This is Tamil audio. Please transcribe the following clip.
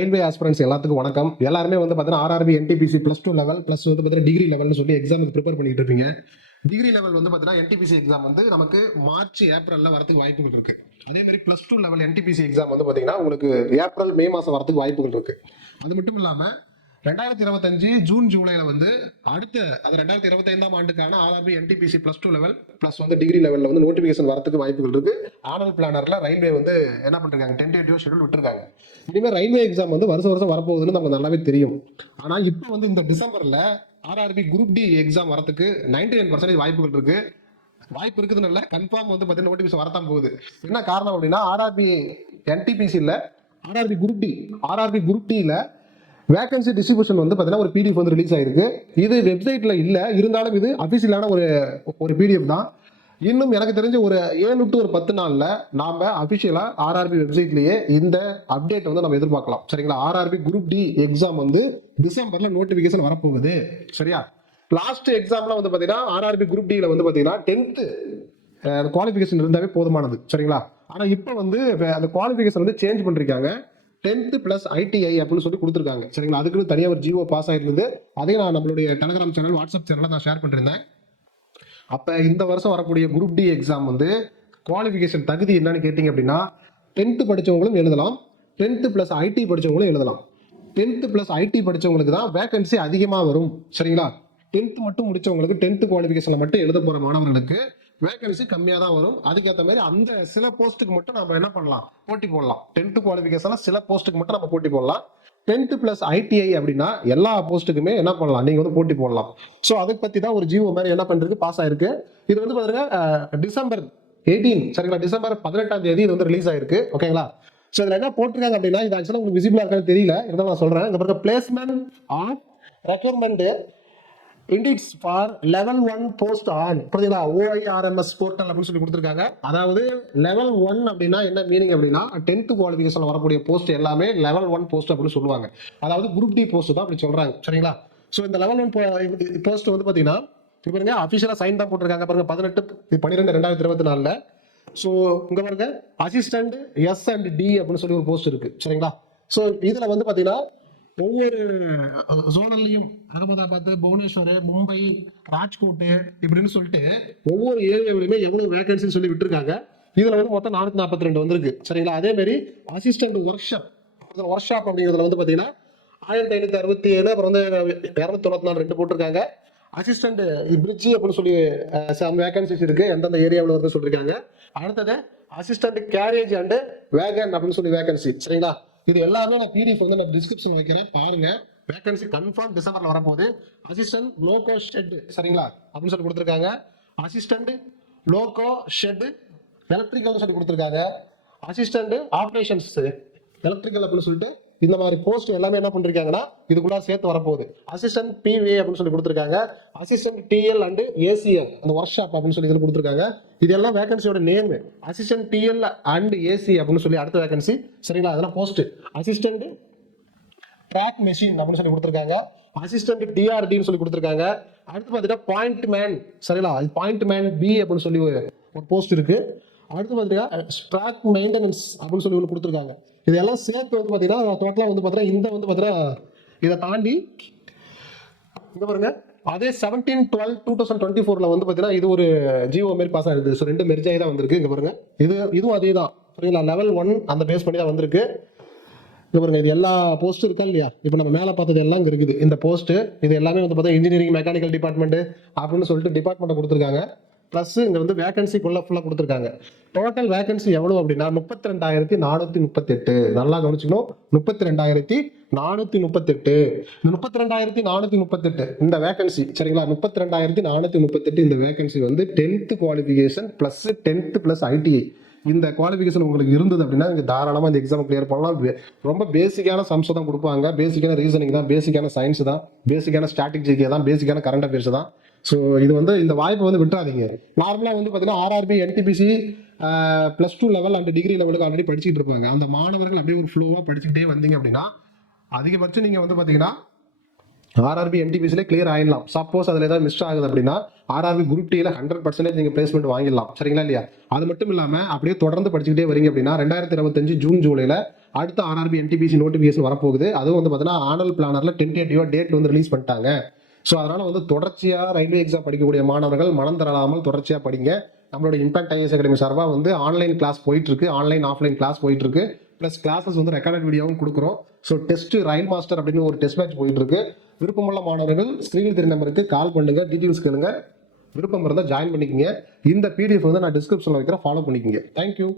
ரயில்வே ஆஸ்பிரன்ஸ் எல்லாத்துக்கும் வணக்கம். எல்லாருமே வந்து பார்த்தீங்கன்னா ஆர்ஆர்பி என்டிபிசி +2 லெவல் ப்ளஸ் வந்து பார்த்தீங்கன்னா டிகிரி லெவல்னு சொல்லி எக்ஸாமுக்கு ப்ரிப்பேர் பண்ணிட்டு இருப்பீங்க. டிகிரி லெவல் வந்து பார்த்தீங்கன்னா என்டிபிசி எக்ஸாம் வந்து நமக்கு மார்ச் ஏப்ரல் வரதுக்கு வாய்ப்புகள் இருக்கு. அதே மாதிரி +2 லெவல் என்டிபிசி எக்ஸாம் வந்து பார்த்தீங்கன்னா உங்களுக்கு ஏப்ரல் மே மாதம் வரதுக்கு வாய்ப்புகள் இருக்கு. அது மட்டும் இல்லாமல் 2025 ஜூன் ஜூலைல வந்து அடுத்த அது 2025ஆம் ஆண்டுக்கான ஆர்ஆர்பி என்டிபிசி +2 லெவல் ப்ளஸ் வந்து டிகிரி லெவலில் வந்து நோட்டிஃபிகேஷன் வரதுக்கு வாய்ப்புகள் இருக்கு. ஆனல் பிளானர்ல ரயில்வே வந்து என்ன பண்ணிருக்காங்க, டென்டேட்டிவ் ஷெட்யூல் விட்டுருக்காங்க. இனிமேல் ரயில்வே எக்ஸாம் வந்து வருஷம் வரப்போகுதுன்னு நமக்கு நல்லாவே தெரியும். ஆனால் இப்போ வந்து இந்த டிசம்பர்ல ஆர்ஆர்பி குரூப் டி எக்ஸாம் வரதுக்கு 99% வாய்ப்புகள் இருக்கு. வாய்ப்பு இருக்குதுன்னு இல்லை, கன்ஃபார்ம் வந்து பார்த்தீங்கன்னா நோட்டிஃபிகேஷன் வரத்தான் போகுது. என்ன காரணம் அப்படின்னா ஆர்ஆர்பி என்டிபிசியில் ஆர்ஆர்பி குரூப் டியில் வேகன்சி டிஸ்ட்ரிபியூஷன் வந்து பார்த்தீங்கன்னா ஒரு பிடிஎஃப் வந்து ரிலீஸ் ஆயிருக்கு. இது வெப்சைட்ல இல்லை, இருந்தாலும் இது அஃபிஷியலான ஒரு பிடிஎஃப் தான். இன்னும் எனக்கு தெரிஞ்ச ஒரு 7 to 10 நாள்ல நாம அஃபிஷியலா ஆர்ஆர்பி வெப்சைட்லயே இந்த அப்டேட் வந்து நம்ம எதிர்பார்க்கலாம். சரிங்களா? ஆர்ஆர்பி குரூப் டி எக்ஸாம் வந்து டிசம்பர்ல நோட்டிபிகேஷன் வரப்போகுது. சரியா? லாஸ்ட் எக்ஸாம்ல வந்து பாத்தீங்கன்னா ஆர்ஆர்பி குரூப் டில வந்து பாத்தீங்கன்னா 10th குவாலிஃபிகேஷன் இருந்தாவே போதுமானது. சரிங்களா? ஆனா இப்போ வந்து அந்த குவாலிஃபிகேஷன் வந்து சேஞ்ச் பண்ணிருக்காங்க. 10th + ITI அப்படின்னு சொல்லி கொடுத்துருக்காங்க. சரிங்களா? அதுக்குன்னு தனியாக ஒரு ஜிஓ பாஸ் ஆயிருந்தது. அதையும் நான் நம்மளுடைய டெலிகிராம் சேனல், வாட்ஸ்அப் சேனலில் நான் ஷேர் பண்ணிருந்தேன். அப்போ இந்த வருஷம் வரக்கூடிய குரூப் டி எக்ஸாம் வந்து குவாலிஃபிகேஷன் தகுதி என்னன்னு கேட்டிங்க அப்படின்னா 10th படித்தவங்களும் எழுதலாம், 10th + IT படித்தவங்களும் எழுதலாம். 10th + IT படித்தவங்களுக்கு தான் வேகன்சி அதிகமாக வரும். சரிங்களா? 10th மட்டும் முடிச்சவங்களுக்கு 10th குவாலிஃபிகேஷனில் மட்டும் எழுத போகிற மாணவர்களுக்கு வேகன்சி கம்மியாக தான் வரும். அதுக்கேற்ற மாதிரி அந்த சில போஸ்ட்டுக்கு மட்டும் நம்ம என்ன பண்ணலாம், போட்டி போடலாம். 10th குவாலிஃபிகேஷன்ல சில போஸ்ட்டுக்கு மட்டும் நம்ம போட்டி போடலாம். 10th + ITI அப்படின்னா எல்லா போஸ்ட்டுக்குமே என்ன பண்ணலாம், நீங்க வந்து போட்டி போடலாம். ஸோ அதை பத்தி தான் ஒரு ஜிஓ மாதிரி என்ன பண்றது பாஸ் ஆயிருக்கு. இது வந்து பாருங்க டிசம்பர் 18, சரிங்களா, டிசம்பர் 18ஆம் தேதி இது வந்து ரிலீஸ் ஆயிருக்கு. ஓகேங்களா? ஸோ இதுல என்ன போட்டிருக்காங்க அப்படின்னா, இது ஆக்சுவலாக உங்களுக்கு விசிபிளா இருக்கான்னு தெரியல, இருந்தாலும் நான் சொல்றேன். இந்த பாருங்க, placement of requirement indents for level 1 post on, புரியுதுங்களா, OIRMS போர்ட்டல் அப்படின்னு சொல்லி கொடுத்துருக்காங்க. அதாவது லெவல் 1 அப்படின்னா என்ன மீனிங் அப்படின்னா 10th குவாலிஃபிகேஷன் வரக்கூடிய போஸ்ட் எல்லாமே லெவல் 1 போஸ்ட் அப்படின்னு சொல்லுவாங்க. அதாவது குரூப் டி போஸ்ட் தான் அப்படி சொல்றாங்க. சரிங்களா? ஸோ இந்த லெவல் 1 போஸ்ட் வந்து பாத்தீங்கன்னா இப்போ பாருங்க அஃபிஷியலா சைன் தான் போட்டிருக்காங்க. பாருங்க 18/12/2024. ஸோ இங்க பாருங்க அசிஸ்டன்ட் S&D அப்படின்னு சொல்லி ஒரு போஸ்ட் இருக்கு. சரிங்களா? ஸோ இதுல வந்து பாத்தீங்கன்னா ஒவ்வொரு ஜோனல்லையும் அகமதாபாத், புவனேஸ்வர், மும்பை, ராஜ்கோட் இப்படின்னு சொல்லிட்டு ஒவ்வொரு ஏரியாவிலுமே எவ்வளவு வேகன்சின்னு சொல்லி விட்டுருக்காங்க. இதுல வந்து மொத்தம் 442 வந்திருக்கு. சரிங்களா? அதே மாதிரி அசிஸ்டன்ட் ஒர்க் ஷாப் அப்படிங்கிறதுல வந்து பாத்தீங்கன்னா 1567, அப்புறம் வந்து 294 2 போட்டிருக்காங்க. அசிஸ்டன்ட் பிரிட்ஜ் அப்படின்னு சொல்லி வேகன்சிஸ் இருக்கு, எந்தெந்த ஏரியாவில் வந்து சொல்லியிருக்காங்க. அடுத்தது அசிஸ்டன்ட் கேரேஜ் அண்ட் வேகன் அப்படின்னு சொல்லி வேகன்சி. சரிங்களா? இது எல்லாமே நான் பிடிஎஃப் வந்து நான் டிஸ்கிரிப்ஷன் வைக்கிறேன், பாருங்க. வேகன்சி கன்ஃபார்ம் டிசம்பர்ல வரப்போகுது. அசிஸ்டன்ட் லோகோ ஷெட், சரிங்களா, அப்படின்னு சொல்லி கொடுத்துருக்காங்க. அசிஸ்டன்ட் லோகோ ஷெட் எலக்ட்ரிக்கல் சொல்லி கொடுத்துருக்காங்க. அசிஸ்டன்ட் ஆப்ரேஷன்ஸ் எலக்ட்ரிக்கல் அப்படின்னு சொல்லிட்டு இந்த மாதிரி போஸ்ட் எல்லாமே என்ன பண்ணிருக்காங்கன்னா இதுக்குள்ள சேர்த்து வரப்போகுது. அசிஸ்டன்ட் PVA அப்படின்னு சொல்லி கொடுத்துருக்காங்க. அசிஸ்டன்ட் TL அண்ட் ACL அந்த ஒர்க் ஷாப் அப்படின்னு சொல்லி இதில் கொடுத்துருக்காங்க. இதெல்லாம் வேகன்சியோட name. Assistant TL and AC அப்படின்னு சொல்லி அடுத்த வேகன்சி. சரிங்களா? அதெல்லாம் போஸ்ட். அசிஸ்டன்ட் ட்ராக் மெஷின் அப்படின்னு சொல்லி கொடுத்துருக்காங்க. அசிஸ்டன்ட் DRDன்னு சொல்லி கொடுத்துருக்காங்க. அடுத்து பார்த்தீங்கன்னா பாயிண்ட் மேன், சரிங்களா, பாயிண்ட் மேன் B அப்படின்னு சொல்லி ஒரு போஸ்ட் இருக்கு. அடுத்து பார்த்தீங்கன்னா ட்ராக் மெயின்டெனன்ஸ் அப்படின்னு சொல்லி ஒன்று கொடுத்துருக்காங்க. இதெல்லாம் சேர்த்து வந்து பார்த்தீங்கன்னா டோட்டலாக வந்து பார்த்தீங்கன்னா இந்த வந்து பார்த்தீங்கன்னா இதை தாண்டி இங்கே பாருங்க, அதே 17/12/2024 வந்து பார்த்தீங்கன்னா இது ஒரு ஜிஓ மாதிரி பாஸ் ஆகுது. ஸோ 2 மெர்ஜாகி தான் வந்திருக்கு. இங்கே பாருங்க, இதுவும் அதே தான். சரிங்களா? லெவல் 1 அந்த பேஸ் பண்ணி தான் வந்திருக்கு. இங்கே பாருங்க, இது எல்லா போஸ்ட்டும் இருக்கா இல்லையா? இப்போ நம்ம மேலே பார்த்தது எல்லாம் இங்கே இருக்குது. இந்த போஸ்ட்டு இது எல்லாமே வந்து பார்த்தா இன்ஜினியரிங், மெக்கானிக்கல் டிபார்ட்மெண்ட் அப்படின்னு சொல்லிட்டு டிபார்ட்மெண்ட்டை கொடுத்துருக்காங்க. ப்ளஸ் இங்கே வந்து வேகன்சிக்குள்ள ஃபுல்லாக கொடுத்துருக்காங்க. டோட்டல் வேகன்சி எவ்வளோ அப்படின்னா 32,438. நல்லா கவனிச்சுக்கணும், 32,438. இந்த 32,438 இந்த வேகன்சி, சரிங்களா, 32,438 இந்த வேகன்சி வந்து 10th qualification plus 10th + ITI இந்த குவாலிஃபிகேஷன் உங்களுக்கு இருந்தது அப்படின்னா நீங்கள் தாராளமாக இந்த எக்ஸாம் கிளியர் பண்ணலாம். ரொம்ப பேசிக்கான சம்ஸ் தான் கொடுப்பாங்க, பேசிக்கான ரீசனிங் தான், பேசிக்கான சயின்ஸ் தான், பேசிக்கான ஸ்டாட்டிக் ஜிகே தான், பேசிக்கான கரண்ட் அஃபேர்ஸ் தான். ஸோ இது வந்து இந்த வாய்ப்பை வந்து விட்டுறாதீங்க. நார்மலாக வந்து பார்த்தீங்கன்னா RRB NTPC +2 level and degree லெவலுக்கு ஆல்ரெடி படிச்சுட்டு இருப்பாங்க. அந்த மாணவர்கள் அப்படியே ஒரு ஃப்ளோவாக படிச்சுக்கிட்டே வந்தீங்க அப்படின்னா அதிகபட்சம் நீங்கள் வந்து பார்த்தீங்கன்னா ஆர்ஆர்பி என்டிபிசிலே கிளியர் ஆயிடலாம். சப்போஸ் அதில் ஏதாவது மிஸ் ஆகுது அப்படின்னா ஆர்ஆர்பி குரூப் டியில் 100% நீங்கள் பிளேஸ்மெண்ட் வாங்கிடலாம். சரிங்களா இல்லையா? அது மட்டும் இல்லாமல் அப்படியே தொடர்ந்து படிச்சுக்கிட்டே வரீங்க அப்படின்னா 2025 ஜூன் ஜூலையில் அடுத்த ஆர்ஆர்பி என்டிபிசி நோட்டிஃபிகேஷன் வரப்போகுது. அதுவும் வந்து பார்த்தீங்கன்னா ஆனல் பிளானரில் டென்டேட்டிவாக டேட் வந்து ரிலீஸ் பண்ணிட்டாங்க. ஸோ அதனால் வந்து தொடர்ச்சியாக ரயில்வே எக்ஸாம் படிக்கக்கூடிய மாணவர்கள் மனம் தரலாமல் தொடர்ச்சியாக படிங்க. நம்மளோட இம்பாக்ட் ஐஏஎஸ் அகாடமி சார்பாக வந்து ஆன்லைன் கிளாஸ் போயிட்டுருக்கு, ஆன்லைன் ஆஃப்லைன் கிளாஸ் போயிட்டுருக்கு. ப்ளஸ் கிளாஸஸ் வந்து ரெக்கார்டட் வீடியோவும் கொடுக்குறோம். ஸோ டெஸ்ட் ரயில் மாஸ்டர் அப்படின்னு ஒரு டெஸ்ட் மேட்ச் போயிட்டுருக்கு. விருப்பமுள்ள மாணவர்கள் ஸ்க்ரீனில் தெரிய நம்பருக்கு கால் பண்ணுங்க, டீட்டெயில்ஸ் கேளுங்க. விருப்பம் இருந்தால் ஜாயின் பண்ணிக்கங்க. இந்த பிடிஎஃப் வந்து நான் டிஸ்கிரிப்ஷனில் வைக்கிறேன், ஃபாலோ பண்ணிக்கங்க. தேங்க்யூ.